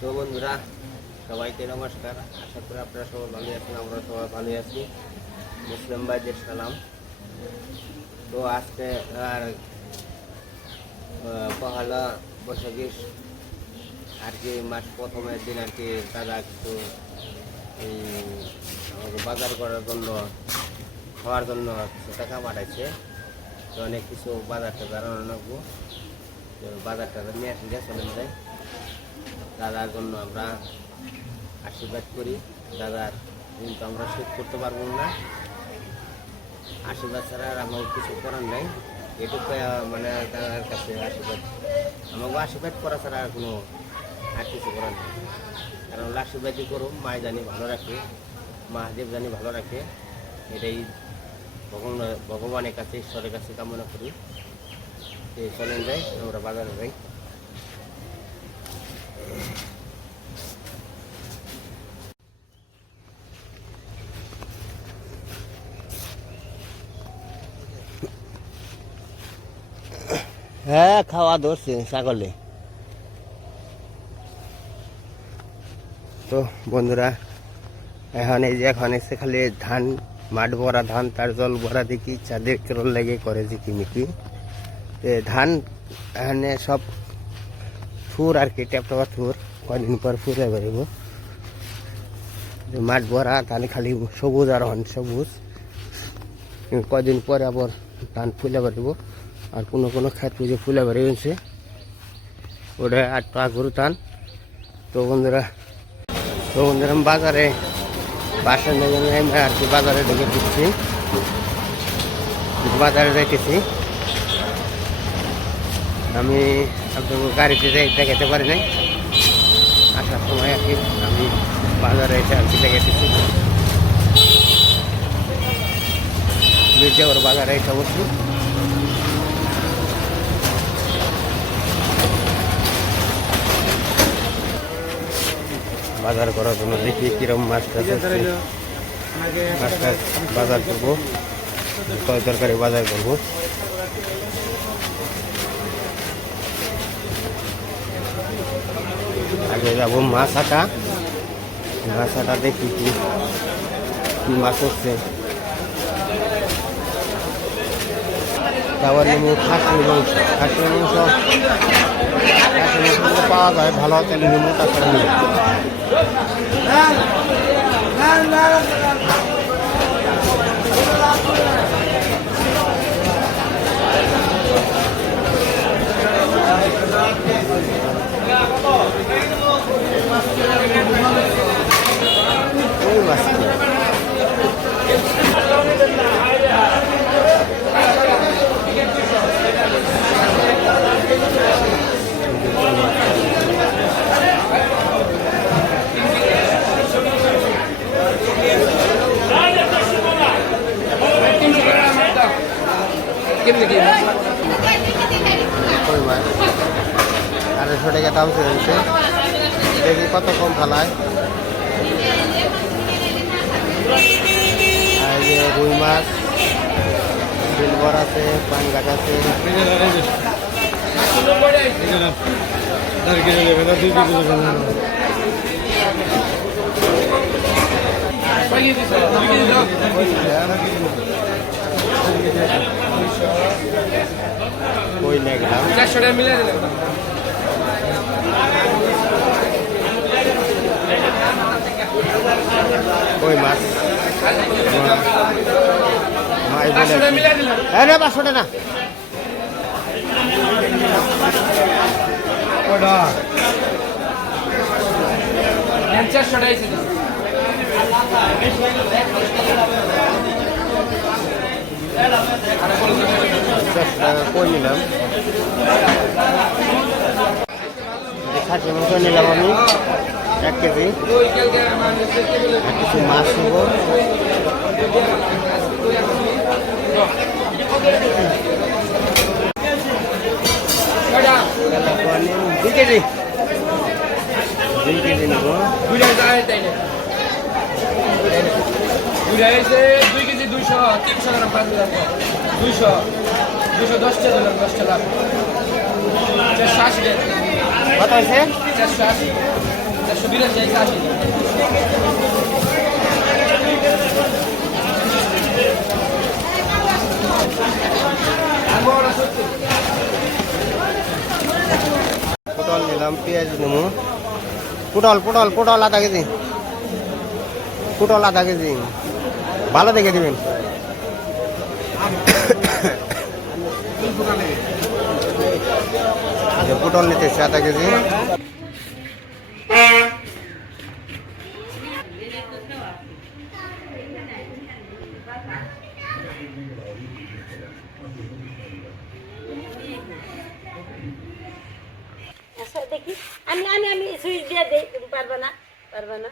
তো বন্ধুরা, সবাইকে নমস্কার। আশা করি আপনারা সবাই ভালো আছেন, আমরা সবাই ভালোই আছি। মুসলিম ভাইদের সালাম। তো আজকে আর পহেলা বৈশাখী আর কি মাস প্রথমের দিন আর কি দাদা একটু বাজার করার জন্য, খাওয়ার জন্য টাকা পাঠাইছে। তো অনেক কিছু বাজার টাজার তো বাজার টাজার নিয়ে আসলে যায় দাদার জন্য আমরা আশীর্বাদ করি। দাদার কিন্তু আমরা শোধ করতে পারব না। আশীর্বাদ ছাড়া আর আমার কিছু করার নাই। এটুকু মানে দাদার কাছে আশীর্বাদ। আমাকে আশীর্বাদ করা ছাড়া আর কোনো, আর কিছু করার নেই। কারণ আশীর্বাদই করুন মায় জানি ভালো রাখে, মহাদেব জানি ভালো রাখে। এটাই ভগবান, ভগবানের কাছে, ঈশ্বরের কাছে কামনা করি। তো চলেন যাই, আমরা বাজারে যাই। হ্যাঁ খাওয়া ধরছে ছাগলে। তো বন্ধুরা, এখন এই যে এখন এসে খালি ধান, মাঠ ভরা ধান, তার জল ভরা দেখি, চাঁদের চল লেগে করে ঝিকিমিকি এ ধান, এখানে সব থুর আর কি, ট্যাপটা থুর কদিন পর ফুরে বেরোব মাঠ ভরা ধান খালি সবুজ আর হন, সবুজ। কিন্তু কদিন পরে আবার ধান ফুলে বেরোব আর কোনো কোনো ক্ষেত পুজো ফুলে বেরিয়েছে ওটা আট টাকা গরু ধান। তো বন্ধুরা তো বন্ধুরা বাজারে বাসার আমি আর কি বাজারে ঢুকে দিচ্ছি। বাজারে যাইতেছি। আমি আপনার গাড়িতে দেখাতে পারি নাই। আসার সময় আর কি আমি বাজারে এসে আর কি দেখাতেছি মির্জাগর বাজারে এসে বসছি। বাজার করার জন্য দেখি কিরম মাছ টাছ মাছ টাছ বাজার করব। তরকারি বাজার করব। আগে যাব মাছ আটা মাছ আটা দেখি কি কি মাছ হচ্ছে। তারপর নেব খাসির মাংস। খাসির মাংস খাসির মাংস পাওয়া যায়, ভালো তেল নেব নেব ওই মাছ কই মাছ আড়াইশো টাকা দাম চলছে দেখি কত কম ফেলায়। রুই মাছ সিলভার আছে পানঘাট আছে। কই লাগলাম চারশো টাকা মিলে কই মাছ? হ্যাঁ রে পাঁচশো টাকা কই নিলাম? খাসি মাংস নিলাম আমি। এক কেজি। কিছু মাছ নেব? দুই কেজি। দুই কেজি নেব। দুই কেজি দুইশো তিনশো গ্রাম পাঁচ হাজার। দুইশো দুইশো দশটা দিলাম দশটা লাখ চারশো আশি টাকা। কত হয়েছে? চারশো আশি। পটল নিলাম, পেঁয়াজ নেব। পটল পটল পটল আধা কেজি। পটল আধা কেজি। ভালো দেখে দিবেন। পটল নিতেছে আধা কেজি আচ্ছা দেখি আমি আমি আমি তুমি পারবে না পারবে না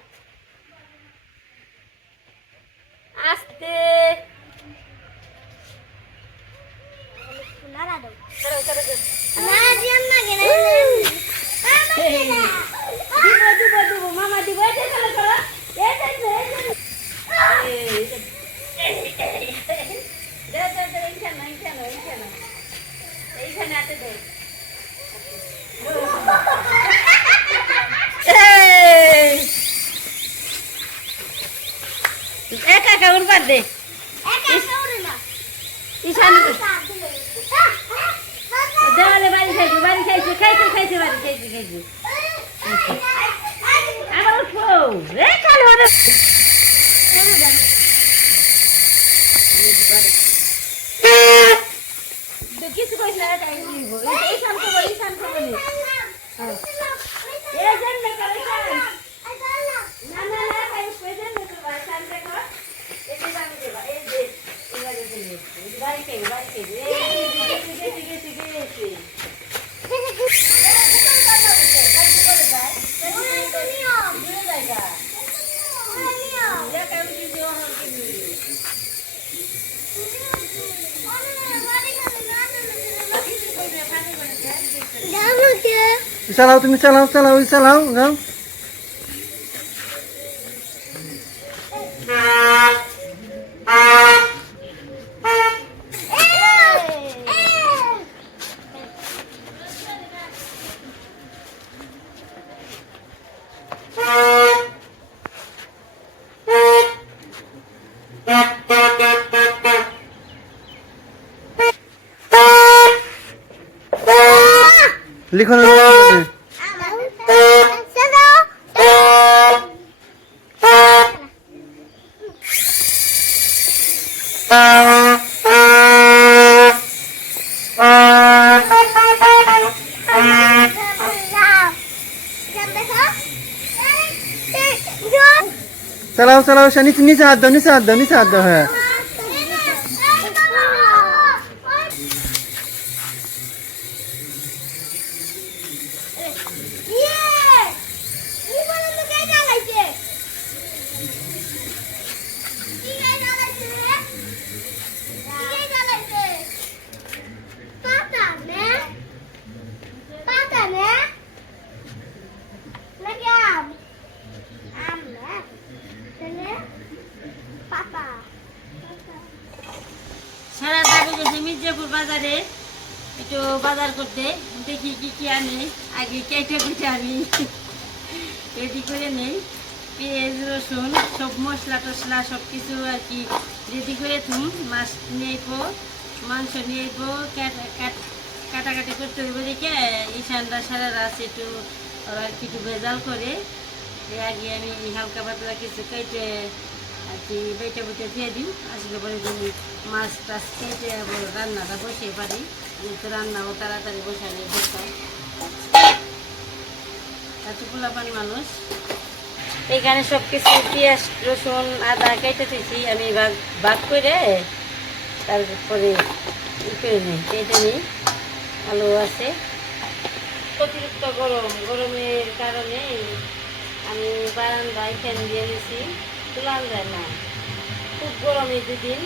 আস্তে মামা দিব, এইখানে, এইখানে, এইখানে। এইখানে হাতে দে। উড়বার দে। ঈশান দেওয়ালে বাড়ি খাইছে বাড়ি খাইছে খাইছে খাইছে বাড়ি খাইছে খাইছে। আবার উঠবো। রে কাল হবে। কিছু কইস না এটা নিব ঈশান করব ঈশান করব নি এই জন্য করে না না না খাই কই জন্য করব ঈশান দেখো এই যে আমি দেবা এই যে এবারে দেবে বাড়ি খাই বাড়ি খাই এই গেছি গেছি গেছি চালাও তুমি চালাও চালাও চালাও যাও লিখুন চালাও চালাও, সে নিচে নিচে হাত দাও, নিচে হাত দাও, নিচে হাত দাও হ্যাঁ সারা দাবি গেছে মির্জাপুর বাজারে একটু বাজার করতে দেখি কি কি আনি আগে কেটে কুটে আনি রেডি করে নেই পেঁয়াজ রসুন সব মশলা টসলা সব কিছু আর কি রেডি করে থুম মাছ নেইবো মাংস নেইবো কাটাকাটি হইব দেখে ঈশানরা সারা রাত একটু, ওরা আর কি একটু ভেজাল করে। আগে আমি হালকা পাতলা কিছু কেটে আর কি বেটে বুটে দিয়ে দিই। আসলে পরে যদি মাছ টাছ কেটে রান্নাটা বসিয়ে পারি। যেহেতু রান্নাও তাড়াতাড়ি বসালে বসতাম এত পোলাপান মানুষ। এখানে সব কিছু পেঁয়াজ, রসুন, আদা কেটে দিয়েছি। আমি ভাগ ভাগ করে তারপরে ই করে নিই, কেটে নিই। আলু আছে। অতিরিক্ত গরম, গরমের কারণে আমি বারান্দায় ফ্যান দিয়ে নিছি তুলান যায় না। খুব গরম এই দুদিন।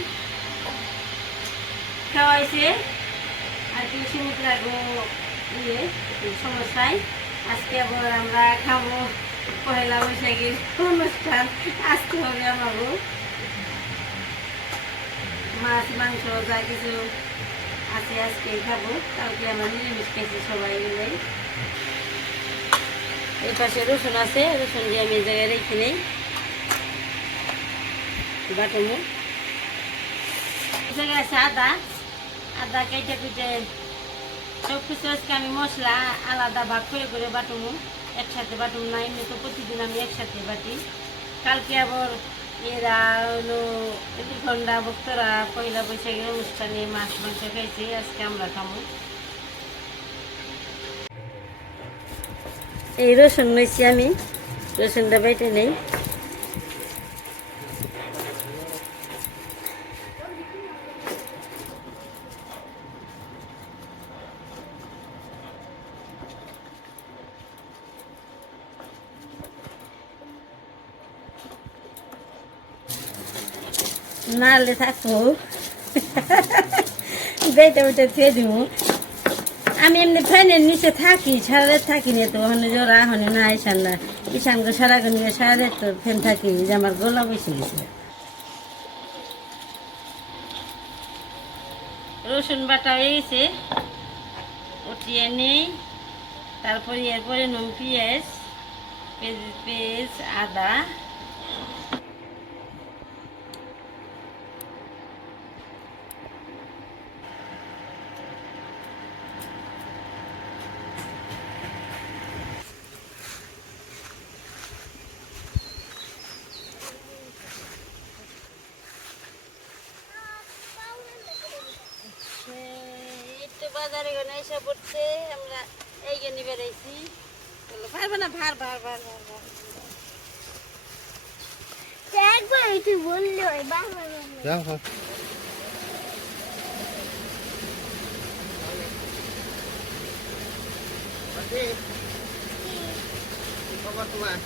খাওয়াইছে, আর কি সীমিত রাখব ইয়ে সমস্যায়। আজকে আবার আমরা খাব পয়লা বৈশাখের অনুষ্ঠান আসতে হবে আমারও। মাছ, মাংস, যা কিছু আছে, আজকে খাব। কালকে আমরা নিরামিষ খেয়েছি সবাই মিলে। এই পাশে রসুন আছে, রসুন দিয়ে আমি এই জায়গায় রেখে নেই। এই জায়গায় আছে আদা। আদা কেটে কুটে সব কিছু আজকে আমি মশলা আলাদা ভাগ করে করে বাটুমু একসাথে বাটুম না এমনি তো প্রতিদিন আমি একসাথে বাটি। কালকে আবার এরা হলো ঘণ্টা ভক্তরা পয়লা বৈশাখের অনুষ্ঠানে মাছ মাংস খাইছে আজকে আমরা খামো এই রসুন নিয়েছি আমি, রসুনটা বেটে নেই। নালে থাকব। বেটে বেটে থুয়ে দিব। আমি এমনি ফ্যানের নিচে থাকি সারা রাত থাকি না তো, ওখানে জোড়া ওখানে না না ঈশানকে সারা নিয়ে সারা রাত তো ফ্যান থাকি যে আমার গোলা বসে গেছে। রসুন বাটা হয়ে গেছে উঠিয়ে নেই, তারপরে এরপরে নুন, পেঁয়াজ পেঁয়াজ, আদা বাজারে গেলে এসে পড়ছে আমরা এই গেনি বেড়াইছি বলল পারবে না? ভার ভার ভার ভার ভার। একবার বললে হয় যাও খবর তোমার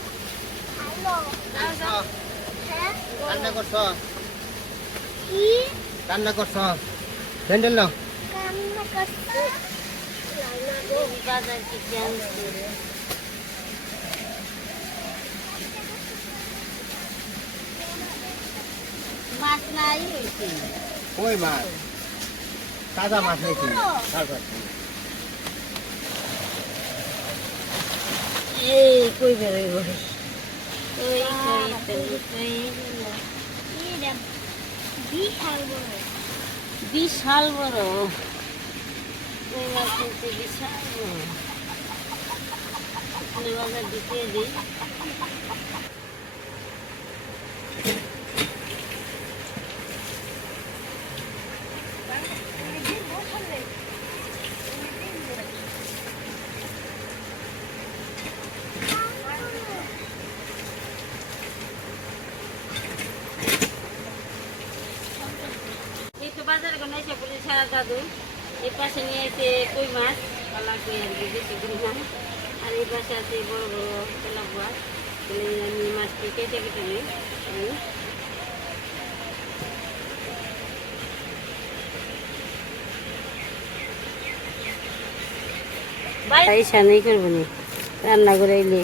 হ্যাঁ? রান্না করছ? কি? রান্না করছ? স্যান্ডেল নাও কান্না করছে বাজার থেকে আনছি মাছ নাই কই মাছ? তাজা মাছ তারপর এই কই কই কই এটা বিশাল বড়। বিশাল বড়? মাছ নিচ্ছে বিশাল বড় দিতে দিই এই তো বাজারে কোনো এসে পড়ে সারা দাদু এই পাশে নিয়ে এসে কই মাছ পালা কই আর কি বেশি কই মাছ আছে বড় বড় তেলা মাছ তাহলে আমি মাছটি কেটে কেটে নিই, আমি। নেই করব রান্না করে এলে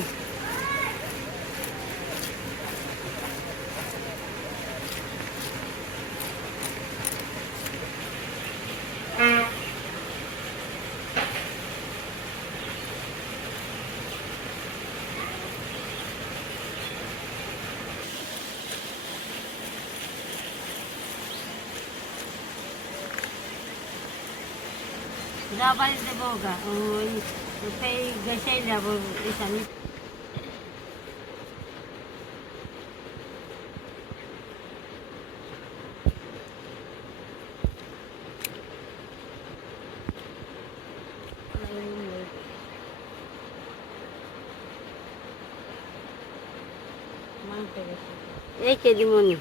যা বাড়িতে দেবো গা ওই ওটাই গেছেই যাব এখানে এই কেজি মনি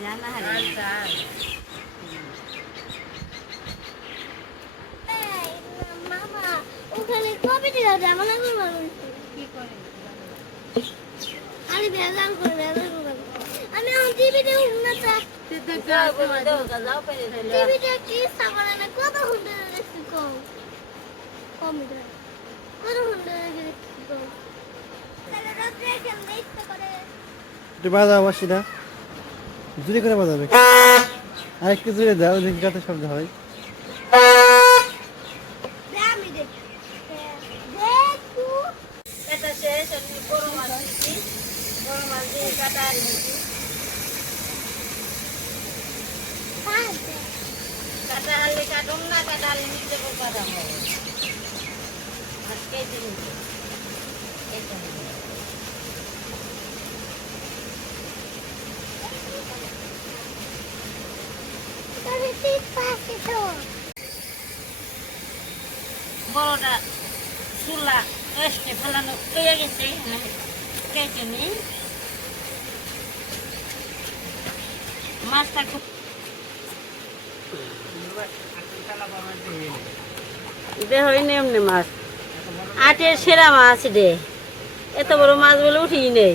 জানা চাই কত ঘণ্টা দেখছি কম কত ঘণ্টা দেখছি কম কেমন ইচ্ছা করে একটু বাজাও বাসিটা জুড়ে করে বাজাবে। আর একটু জুড়ে দাও দেখি কত শব্দ হয়। দে আমি দেখি দেখু কাটা শেষ আমি বড় মাছ দিচ্ছি বড় মাছ দিয়ে কাটা নিচ্ছি পাঁচটা কাটা আলু কাটুন না কাটা আলু নিতে কাটা হবে আর কেটে নিতে কেটে নিতে তবে তুই পাশে তো বড়টা ফেলানো গেছে মাছটা মাছ। আটের সেরা মাছ রে। এত বড় মাছ বলে উঠি নেই।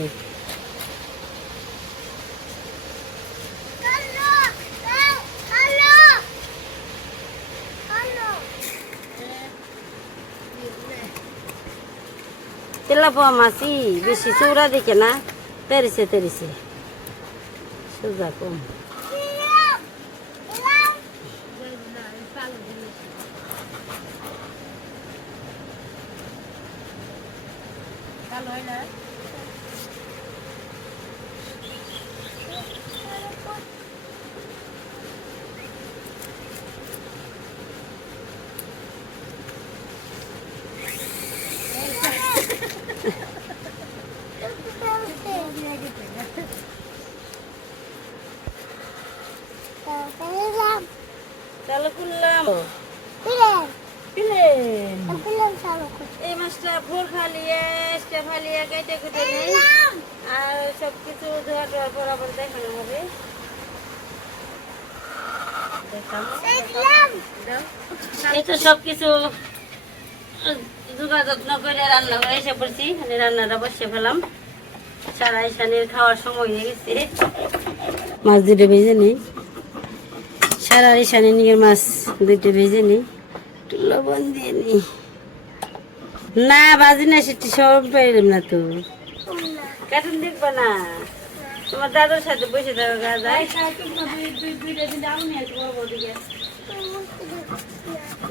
তেলাপোয়া মাছই বেশি চৌড়া দেখে না তেরিছে তেরিছে সোজা কম চালু করলাম প্লেন এই মাছটা ভোর ফালিয়ে এসটা ফালিয়ে কেটে কেটে নেই। আর সব কিছু ধোয়া ধোয়ার পর আবার দেখানো হবে। দেখানো এই তো সব কিছু যোগাযোগ যত্ন করে রান্না করে এসে পড়ছি। রান্নাটা বসে ফেলাম। সারা ইসানের খাওয়ার সময় হয়ে গেছে। মাছ দুটো ভেজে নিই। সারা ইসানে নিয়ে মাছ দুটো ভেজে নিই। একটু লবণ দিয়ে নিই না, বাজি না, সেটি সব পাইলাম না তো। কার্টুন দেখব না। তোমার দাদার সাথে বসে থাকো গাছ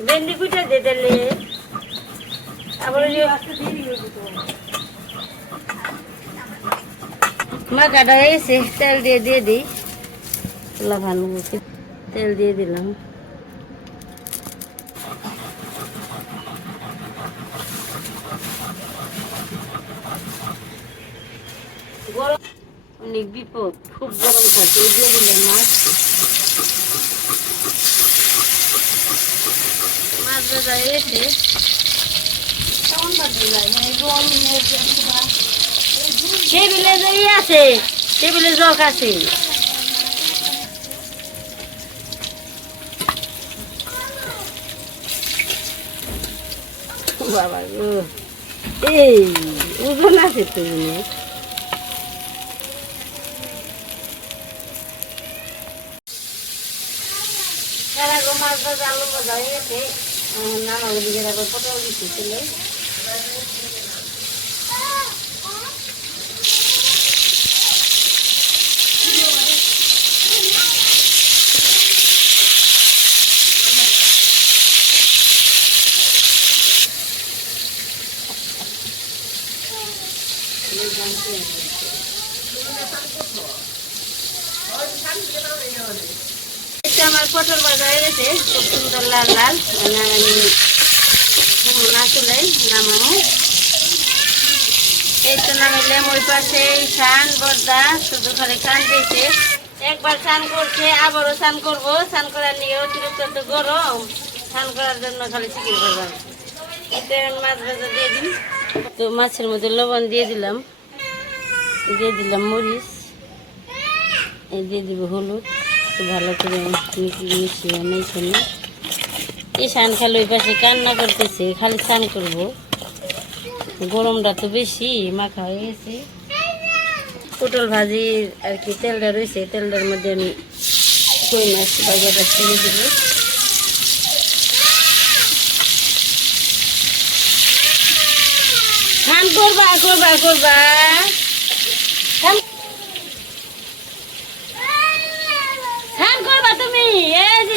ভেন্ডি কুইটা দিয়ে দিলে। আবার মা কাটা হয়েছে তেল দিয়ে দিয়ে দিই। লাফান তেল দিয়ে দিলাম। গরম অনেক বিপদ, খুব গরম থাকে দিয়ে দিলে মাছ মাছ ভাজা এসে কেমন মানে টেবিলে যাই আছে, টেবিলে জগ আছে। বাবা এই, ওজন আছে তো ভাজা আলু ভাজা হয়ে গেছে নানা ওদিকে আবার পটল দিচ্ছে ছেলে এটা আমার পটল ভাজা খুব সুন্দর লাল লাল মানে না চলে নামাবো। এই তো নামিলাম ওই পাশে সান বর্দা, শুধু খালি চান দিয়েছে। একবার স্নান করছে, আবারও স্নান করব। স্নান করার নিয়ে অতিরিক্ত তো গরম। স্নান করার জন্য খালি চিকেন করলাম মাছ ভাজা দিয়ে দিন তো মাছের মধ্যে লবণ দিয়ে দিলাম। দিয়ে দিলাম মরিচ। দিয়ে দিব হলুদ। একটু ভালো করে মিশিয়ে নিয়েছেন এই সান খালি ওই পাশে কান্না করতেছে, খালি স্নান করব। গরমটা তো বেশি, মাখা হয়ে গেছে। পটল ভাজির আর কি তেলটা রয়েছে, তেলটার মধ্যে আমি কই মাছ বাজারে ছেড়ে দেব। করবা করবা করবা খান খান করবা তুমি এই যে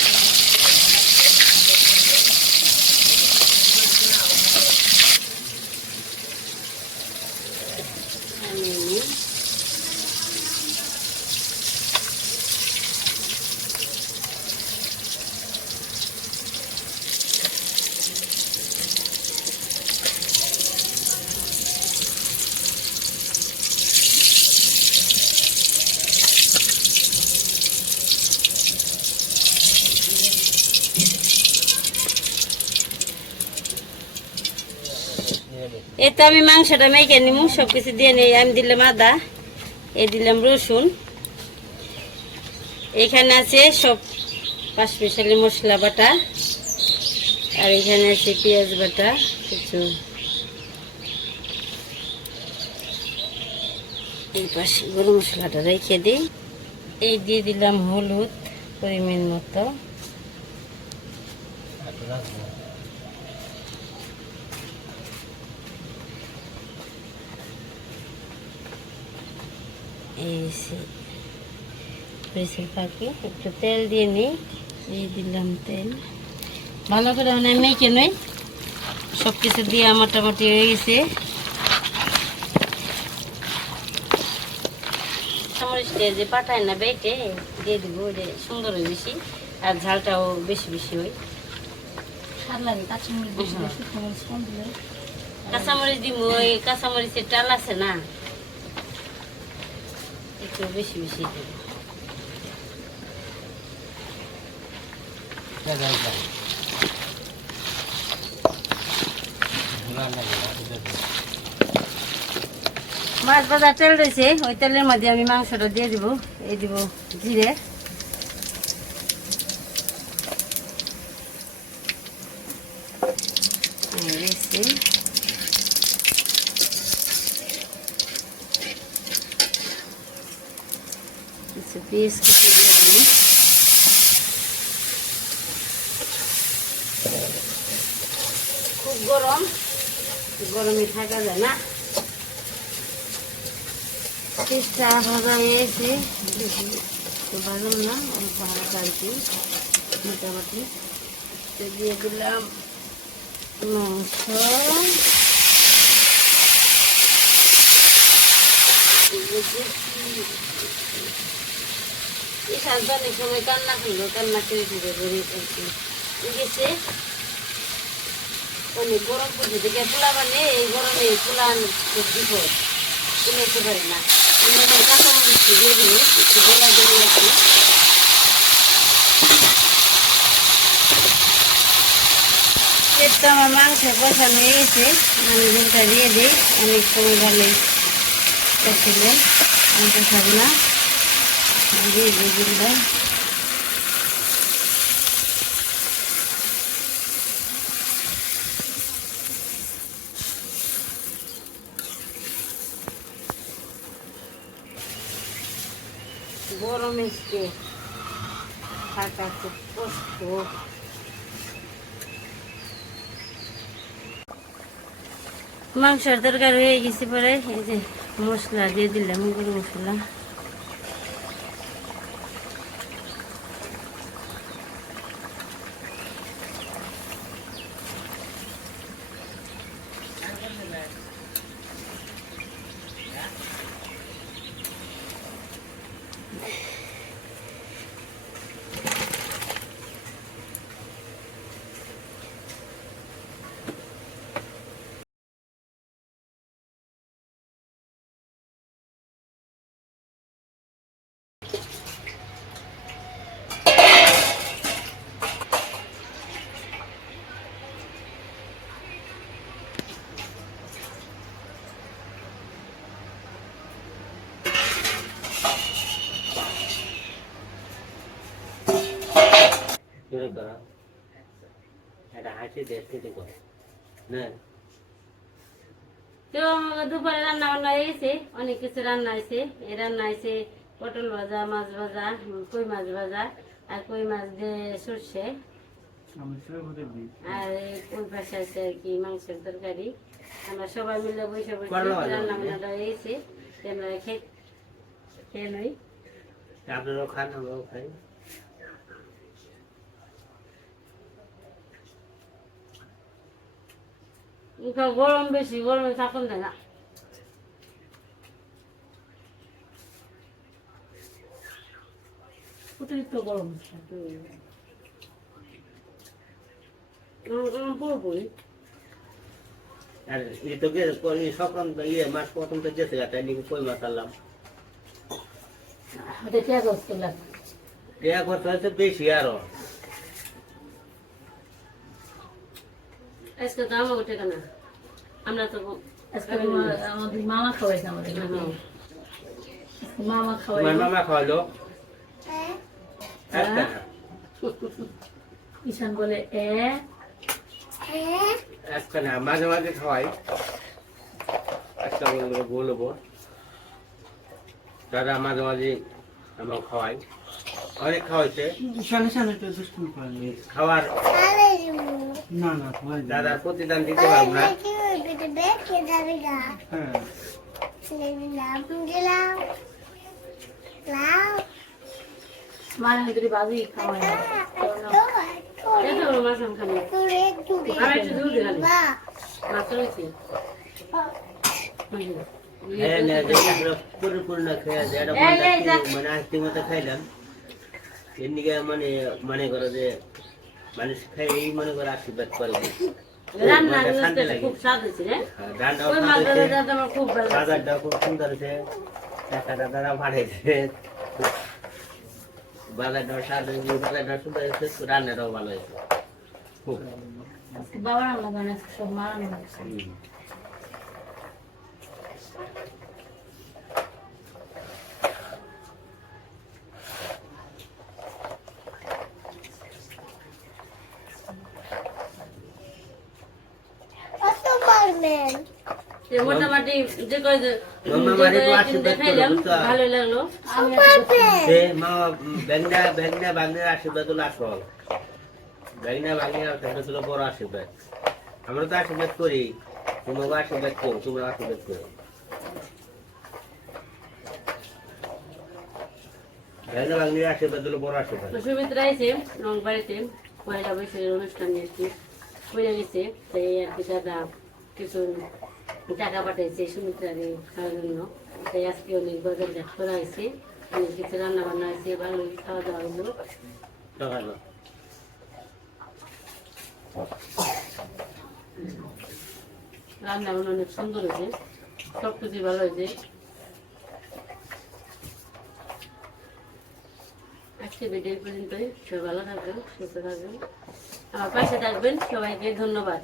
তো আমি মাংসটা মেখে নিব সব কিছু দিয়ে নিই। আমি দিলাম আদা, এ দিলাম রসুন। এখানে আছে সব পাঁচ স্পেশালি মশলা বাটা, আর এখানে আছে পেঁয়াজ বাটা, কিছু। এই পাশে গরম মশলাটা রেখে দিই। এই দিয়ে দিলাম হলুদ, পরিমাণ মতো। এই সরিষার পাখি একটু তেল দিয়ে নিই। দিয়ে দিলাম তেল। ভালো করে মানে মেখে নই। সব কিছু দিয়ে মোটামুটি হয়ে গেছে। মরিচটা যে পাঠায় না বেটে দিয়ে দিব ওটা সুন্দর হয় বেশি আর ঝালটাও বেশি বেশি হয়। কাঁচামরিচ দিব ওই কাঁচামরিচের টাল আছে না? একটু বেশি বেশি মাছ বাজার তেল রয়েছে ওই তেলের মধ্যে আমি মাংসটা দিয়ে দিব এই দিব জিরে এই দিচ্ছি। কিছু পেঁয়াজ কুচি দিয়ে দিই খুব গরম গরমে থাকা যায় না। চেষ্টা ভাজা হয়েছে বেশি ভাজলাম না, অল্প হালকা আর কি, মোটামুটি। তো দিয়ে দিলাম মাংস। এই অনেক সময় কান্না করল, কান্না করে ফিরে করে আর অনেক গরম পড়ছে দেখে পোলা মানে এই গরমে পোলা বিপদ তুলেতে পারি না। দিয়ে দিব মাংস বসানো হয়ে গেছে আমি ঝোলটা দিয়ে দিই, অনেক সময় ভালোই করছিলেন আমি খাব না। দিয়ে দিয়ে এসছে থাকা খুব কষ্ট। মাংসের তরকারি হয়ে গেছে পরে, এই যে মশলা দিয়ে দিলাম গরম মশলা। করো। একটা হাসি দেশ কেটে করো। না। তো দুপুরে রান্না বান্না হয়ে গেছে অনেক কিছু রান্না হয়েছে। এই রান্না হয়েছে পটল ভাজা মাছ ভাজা কই মাছ ভাজা আর কই মাছ দিয়ে সর্ষে। আর ওই পাশে আছে আর কি মাংসের তরকারি। আমরা সবাই মিলে বসে বসে রান্না বান্নাটা হয়ে গেছে আমরা খেয়ে খেয়ে নই। আপনারাও খান আমরাও খাই। গরম বেশি গরমে থাকুন দেয় না অতিরিক্ত গরম গরম পুরোপুরি আর এই তো গেছে কই সংক্রান্ত ইয়ে মাছ প্রথম তো গেছে তাই নাকি কই মাছ আনলাম দেয়া খরচ হয়েছে বেশি আরও আজকে তো আমাকে টেকা না। আমরা তো আজকে আমা- আমাদের মামা খাওয়াইছে আমাদের মামা খাওয়াই মামা খাওয়ালো? হ্যাঁ? ঈশান বলে এ হ্যাঁ একটা না মাঝে মাঝে খাওয়াই। একটা বলব দাদা মাঝে মাঝে আমার খাওয়াই। অনেক খাওয়াইছে। খাওয়ার না না প্রতিদান দিতে পারব না। পরিপূর্ণ খেয়ে যায়। মানে মতো খাইলাম। মানে মনে করো যে মানুষ খাই এই মনে করে আশীর্বাদ করে। রান্না মানে শান্তি লাগে। খুব স্বাদ হয়েছে রে হ্যাঁ, ডালটাও ওই স্বাদ মাছ হয়েছে। আমার খুব ভালো লাগছে। বাজারটাও খুব সুন্দর হয়েছে টাকাটা তারা বাড়াইছে বাজারটাও স্বাদ হয়েছে বাজারটাও সুন্দর হয়েছে রান্নাটাও ভালো হয়েছে খুব আজকে বাবা রান্না করে আজকে সব মা রান্না করছে। হুম। কত মোটামুটি যে আশীর্বাদ দেখাইলাম ভালো লাগল। বাগনের আশীর্বাদ হলো আসল। ব্যাগনা বাগনের আশীর্বাদ হলো বড় আশীর্বাদ। আমরা তো আশীর্বাদ করি তোমাকে আশীর্বাদ করো তোমরা আশীর্বাদ করো। আশীর্বাদ হলো বড় আশীর্বাদ। সুমিত্রা রং বাড়িতে পয়লা বৈশাখের অনুষ্ঠান নিয়েছি হয়ে গেছে তাই আর কি দাদা কিছু টাকা পাঠাইছে সুমিত্রারে খাওয়ার জন্য। তাই আজকে অনেক বাজার ঘাট করা হয়েছে। অনেক কিছু রান্না বান্না হয়েছে, ভালো খাওয়া দাওয়া হলো। রান্না বান্না অনেক সুন্দর হয়েছে, সব কিছু ভালো হয়েছে। আজকে ভিডিও পর্যন্তই। সবাই ভালো থাকবেন, সুস্থ থাকবেন। আমার পাশে থাকবেন, সবাইকে ধন্যবাদ।